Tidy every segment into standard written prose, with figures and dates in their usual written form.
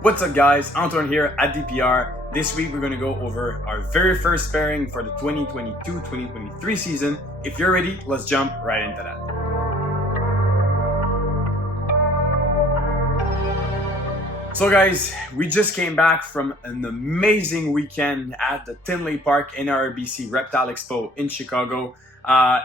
What's up guys, Antoine here at DPR. This week we're going to go over our very first pairing for the 2022-2023 season. If you're ready, let's jump right into that. So guys, we just came back from an amazing weekend at the Tinley Park NRBC Reptile Expo in Chicago.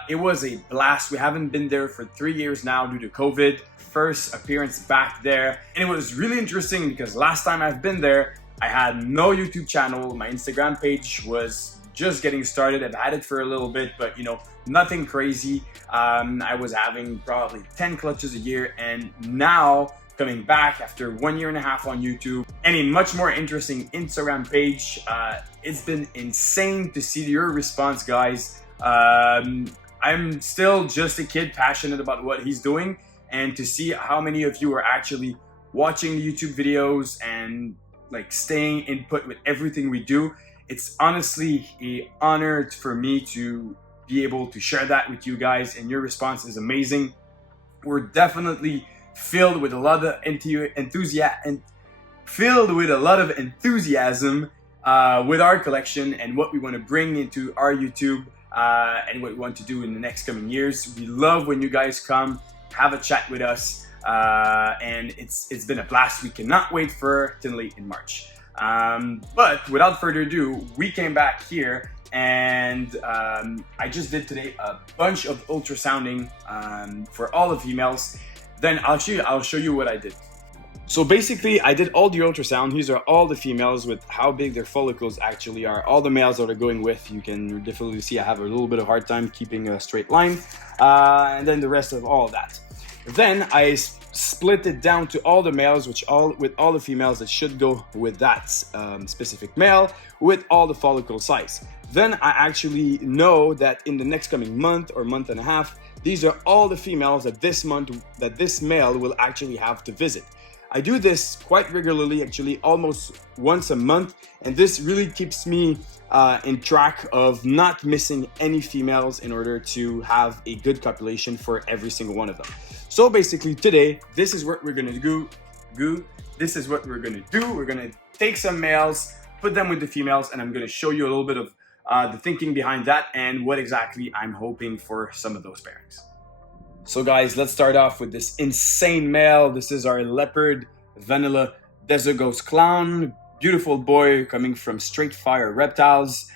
It was a blast. We haven't been there for 3 years now due to COVID. First appearance back there, and it was really interesting because last time I've been there I had no YouTube channel. My Instagram page was just getting started. I've had it for a little bit, but you know, nothing crazy. I was having probably 10 clutches a year, and now coming back after 1.5 years on YouTube and a much more interesting Instagram page, it's been insane to see your response, guys. I'm still just a kid passionate about what he's doing, and to see how many of you are actually watching the YouTube videos and like staying input with everything we do, it's honestly an honor for me to be able to share that with you guys, and your response is amazing. We're definitely filled with a lot of enthusiasm with our collection and what we want to bring into our YouTube and what we want to do in the next coming years. We love when you guys come, have a chat with us, and it's been a blast. We cannot wait for Tinley in March. But without further ado, we came back here, and I just did today a bunch of ultrasounding for all the females. Then I'll show you what I did. So basically, I did all the ultrasound. These are all the females with how big their follicles actually are. All the males that are going with, you can definitely see I have a little bit of hard time keeping a straight line. And then the rest of all of that. Then I split it down to all the males, with all the females that should go with that specific male with all the follicle size. Then I actually know that in the next coming month or month and a half, these are all the females that this male will actually have to visit. I do this quite regularly, actually almost once a month, and this really keeps me in track of not missing any females in order to have a good copulation for every single one of them. So basically today, this is what we're gonna do. This is what we're gonna do. We're gonna take some males, put them with the females, and I'm gonna show you a little bit of the thinking behind that and what exactly I'm hoping for some of those pairings. So guys, let's start off with this insane male. This is our Leopard Vanilla Desert Ghost Clown. Beautiful boy coming from Straight Fire Reptiles.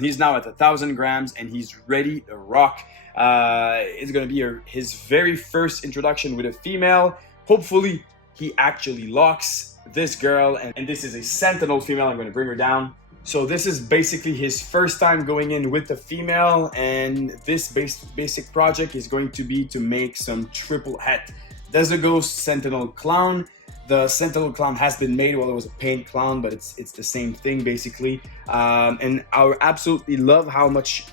He's now at 1,000 grams and he's ready to rock. It's gonna be his very first introduction with a female. Hopefully he actually locks this girl, and this is a Sentinel female. I'm gonna bring her down. So this is basically his first time going in with the female, and this basic project is going to be to make some triple het Desert Ghost Sentinel Clown. The Sentinel Clown has been made, well, it was a paint clown, but it's the same thing basically. And I absolutely love how much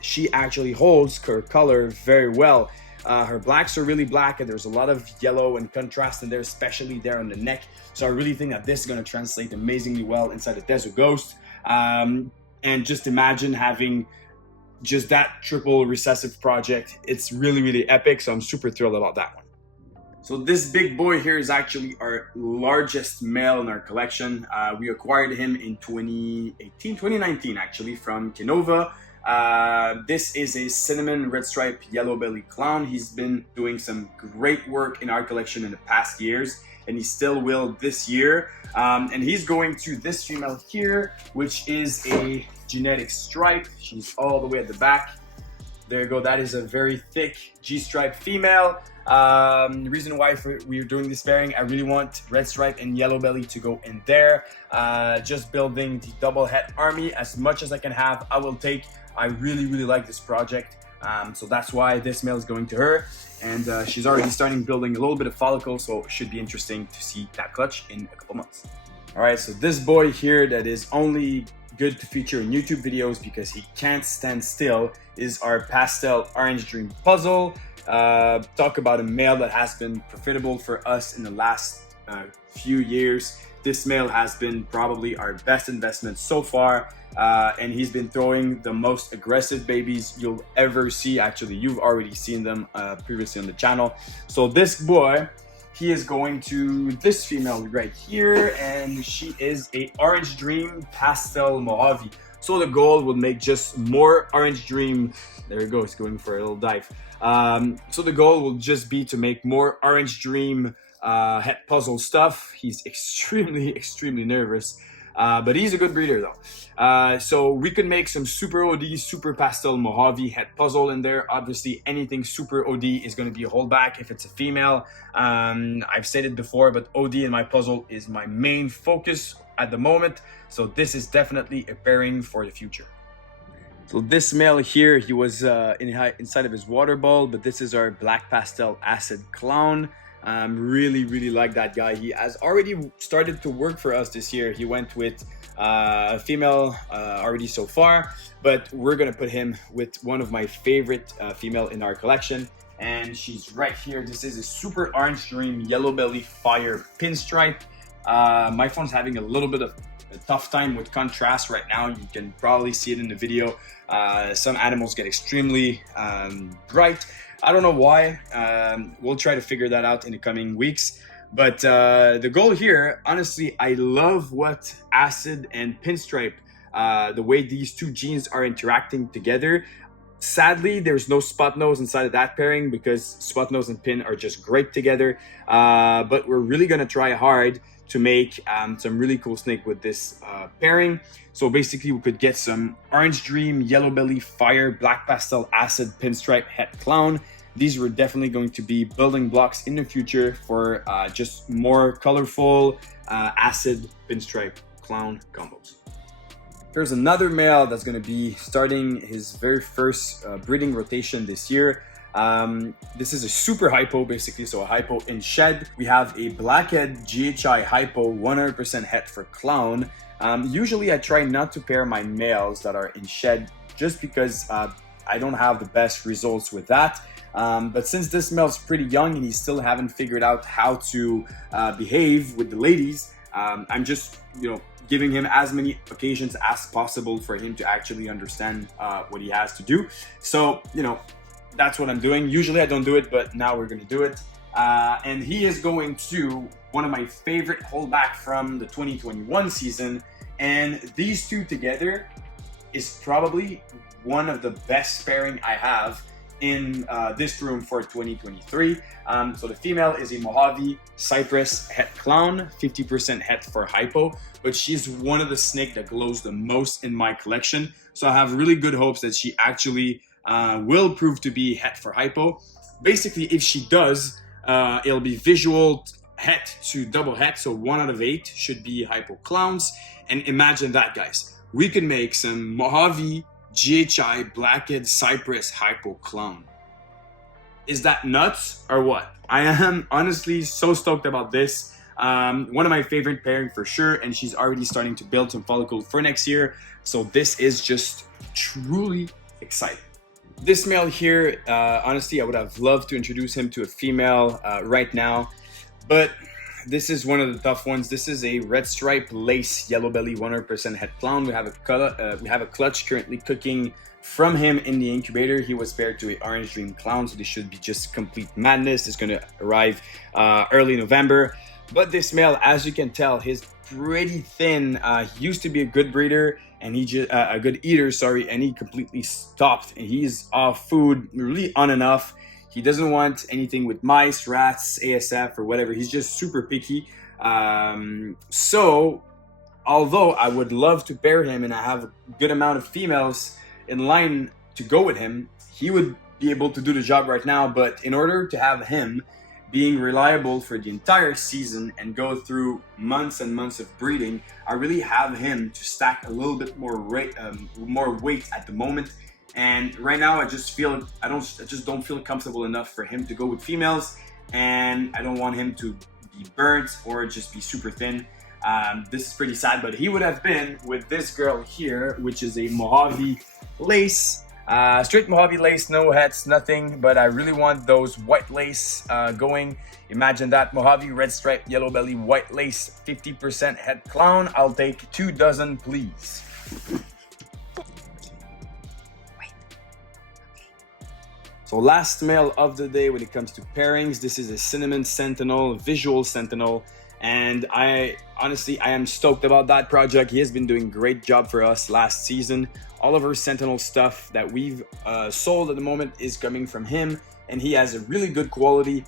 she actually holds her color very well. Her blacks are really black, and there's a lot of yellow and contrast in there, especially there on the neck. So I really think that this is going to translate amazingly well inside the Desert Ghost. And just imagine having just that triple recessive project. It's really epic, so I'm super thrilled about that one. So this big boy here is actually our largest male in our collection. We acquired him in 2019 actually from Kenova. This is a cinnamon red stripe yellow belly clown. He's been doing some great work in our collection in the past years, and he still will this year. And he's going to this female here, which is a genetic stripe. She's all the way at the back. There you go. That is a very thick G-stripe female. The reason why we're doing this pairing, I really want red stripe and yellow belly to go in there. Just building the double het army as much as I can have, I will take. I really like this project. So that's why this male is going to her, and she's already starting building a little bit of follicle, so it should be interesting to see that clutch in a couple months. All right, so this boy here that is only good to feature in YouTube videos because he can't stand still is our Pastel Orange Dream Puzzle. Talk about a male that has been profitable for us in the last few years. This male has been probably our best investment so far, and he's been throwing the most aggressive babies you'll ever see. Actually, you've already seen them previously on the channel. So this boy, he is going to this female right here, and she is a Orange Dream Pastel Mojave. So the goal will make just more Orange Dream. There he goes, going for a little dive. So the goal will just be to make more Orange Dream head puzzle stuff. He's extremely nervous, but he's a good breeder though. So we could make some super OD, super pastel Mojave head puzzle in there. Obviously anything super OD is going to be a holdback if it's a female. I've said it before, but OD in my puzzle is my main focus at the moment. So this is definitely a pairing for the future. So this male here, he was inside of his water ball, but this is our black pastel acid clown. Really like that guy. He has already started to work for us this year. He went with a female already so far, but we're gonna put him with one of my favorite female in our collection, and she's right here. This is a super Orange Dream Yellow Belly Fire Pinstripe. My phone's having a little bit of a tough time with contrast right now. You can probably see it in the video. Some animals get extremely bright. I don't know why. We'll try to figure that out in the coming weeks. But the goal here, honestly, I love what Acid and Pinstripe, the way these two genes are interacting together. Sadly, there's no spot nose inside of that pairing because spot nose and pin are just great together. But we're really gonna try hard to make some really cool snake with this pairing. So basically we could get some Orange Dream, Yellow Belly, Fire, Black Pastel, Acid, Pinstripe, Head Clown. These were definitely going to be building blocks in the future for just more colorful Acid, Pinstripe, Clown combos. There's another male that's going to be starting his very first breeding rotation this year. This is a super hypo basically, so a hypo in shed. We have a blackhead GHI hypo 100% het for clown. Usually I try not to pair my males that are in shed just because I don't have the best results with that. But since this male's pretty young and he still haven't figured out how to behave with the ladies, I'm just, giving him as many occasions as possible for him to actually understand what he has to do. So, that's what I'm doing. Usually I don't do it, but now we're gonna do it. And he is going to one of my favorite holdback from the 2021 season. And these two together is probably one of the best pairing I have in this room for 2023. So the female is a Mojave Cypress het clown, 50% het for hypo, but she's one of the snake that glows the most in my collection. So I have really good hopes that she actually will prove to be het for hypo. Basically, if she does, it'll be visual het to double het, so 1 out of 8 should be hypo clowns. And imagine that, guys. We can make some Mojave GHI Blackhead Cypress hypo clown. Is that nuts or what? I am honestly so stoked about this. One of my favorite pairing for sure, and she's already starting to build some follicle for next year. So this is just truly exciting. This male here, honestly, I would have loved to introduce him to a female right now, but this is one of the tough ones. This is a red stripe lace yellow belly 100% het clown. We have a clutch currently cooking from him in the incubator. He was paired to a Orange Dream clown, so this should be just complete madness. It's going to arrive early November. But this male, as you can tell, he's pretty thin. He used to be a good breeder and a good eater, sorry, and he completely stopped. And he's off food, really on and off. He doesn't want anything with mice, rats, ASF, or whatever. He's just super picky. So, although I would love to pair him and I have a good amount of females in line to go with him, he would be able to do the job right now. But in order to have him being reliable for the entire season and go through months and months of breeding, I really have him to stack a little bit more weight at the moment. And right now I just don't feel comfortable enough for him to go with females, and I don't want him to be burnt or just be super thin. This is pretty sad, but he would have been with this girl here, which is a Mojave lace, straight Mojave lace, no hats, nothing, but I really want those white lace going. Imagine that, Mojave red stripe, yellow belly, white lace, 50% het clown. I'll take 2 dozen, please. So last male of the day when it comes to pairings, this is a Cinnamon Sentinel, visual Sentinel. And I am stoked about that project. He has been doing a great job for us last season. All of our Sentinel stuff that we've sold at the moment is coming from him, and he has a really good quality.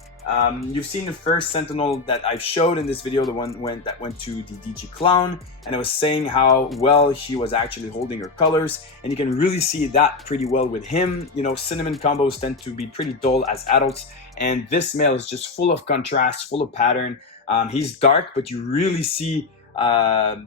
You've seen the first Sentinel that I've showed in this video, the one that went to the DG Clown, and I was saying how well she was actually holding her colors, and you can really see that pretty well with him. You know, cinnamon combos tend to be pretty dull as adults, and this male is just full of contrast, full of pattern. He's dark, but you really see a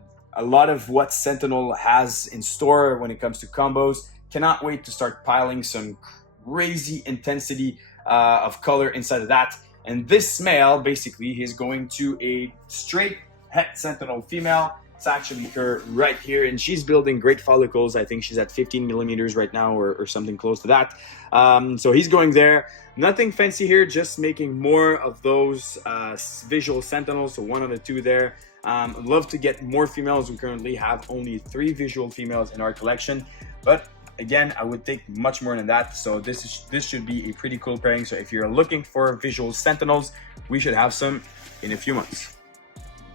lot of what Sentinel has in store when it comes to combos. Cannot wait to start piling some crazy intensity of color inside of that. And this male, basically, is going to a straight het Sentinel female. It's actually her right here, and she's building great follicles. I think she's at 15 millimeters right now, or something close to that. So he's going there. Nothing fancy here, just making more of those visual Sentinels, so 1 out of 2 there. Love to get more females. We currently have only 3 visual females in our collection, but again, I would take much more than that. So this should be a pretty cool pairing. So if you're looking for visual Sentinels, we should have some in a few months.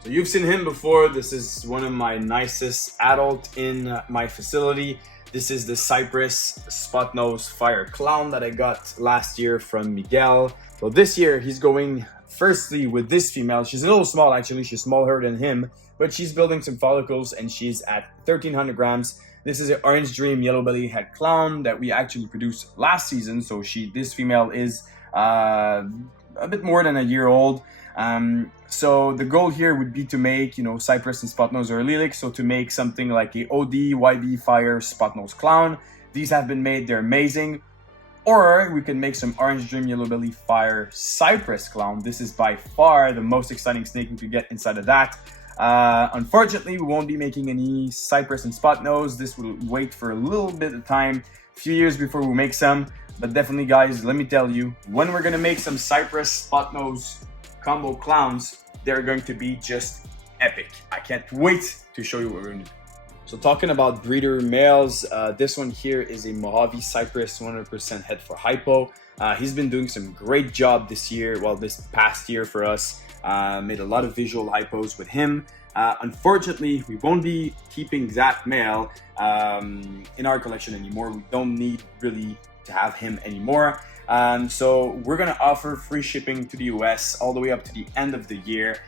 So you've seen him before. This is one of my nicest adult in my facility. This is the Cypress Spot Nose Fire Clown that I got last year from Miguel. So this year he's going firstly with this female. She's a little small actually, she's smaller than him, but she's building some follicles and she's at 1300 grams. This is an Orange Dream Yellow Belly Head Clown that we actually produced last season. So this female is a bit more than a year old. So the goal here would be to make, you know, Cypress and Spot Nose or Lilac. So to make something like a OD YB Fire Spot Nose Clown. These have been made, they're amazing. Or we can make some Orange Dream Yellow Belly Fire Cypress Clown. This is by far the most exciting snake we could get inside of that. Unfortunately, we won't be making any Cypress and Spot Nose. This will wait for a little bit of time, a few years before we make some. But definitely, guys, let me tell you, when we're gonna make some Cypress Spot Nose combo clowns, they're going to be just epic. I can't wait to show you what we're gonna do. So talking about breeder males, this one here is a Mojave Cypress 100% head for hypo. He's been doing some great job this year, well, this past year for us. Made a lot of visual hypos with him. Unfortunately, we won't be keeping that male in our collection anymore. We don't need really to have him anymore. So we're gonna offer free shipping to the US all the way up to the end of the year.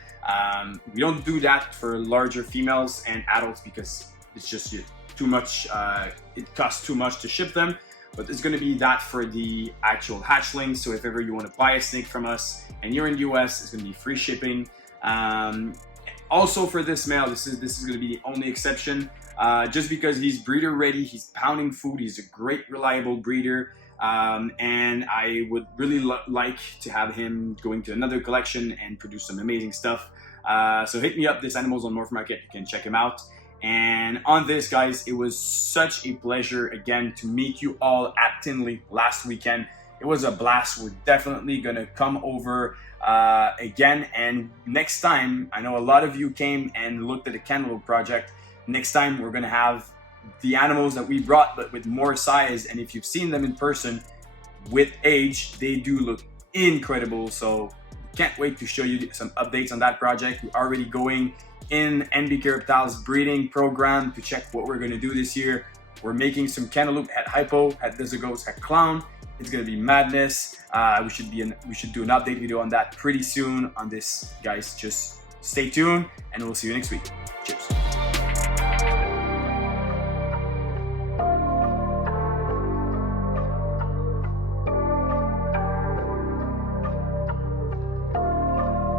We don't do that for larger females and adults because it's just too much, it costs too much to ship them. But it's going to be that for the actual hatchlings. So if ever you want to buy a snake from us and you're in the US, it's going to be free shipping. Also for this male, this is going to be the only exception. Just because he's breeder ready, he's pounding food, he's a great reliable breeder. And I would really like to have him going to another collection and produce some amazing stuff. So hit me up, this animal's on Morph Market, you can check him out. And on this, guys, it was such a pleasure again to meet you all at Tinley last weekend. It was a blast. We're definitely gonna come over again, and next time, I know a lot of you came and looked at the Cantaloupe project. Next time we're gonna have the animals that we brought but with more size, and if you've seen them in person with age, they do look incredible. So can't wait to show you some updates on that project. We're already going in NBK Reptiles breeding program to check what we're going to do this year. We're making some Cantaloupe at hypo, at Lizagos, at clown. It's going to be madness. We should do an update video on that pretty soon on this, guys. Just stay tuned and we'll see you next week.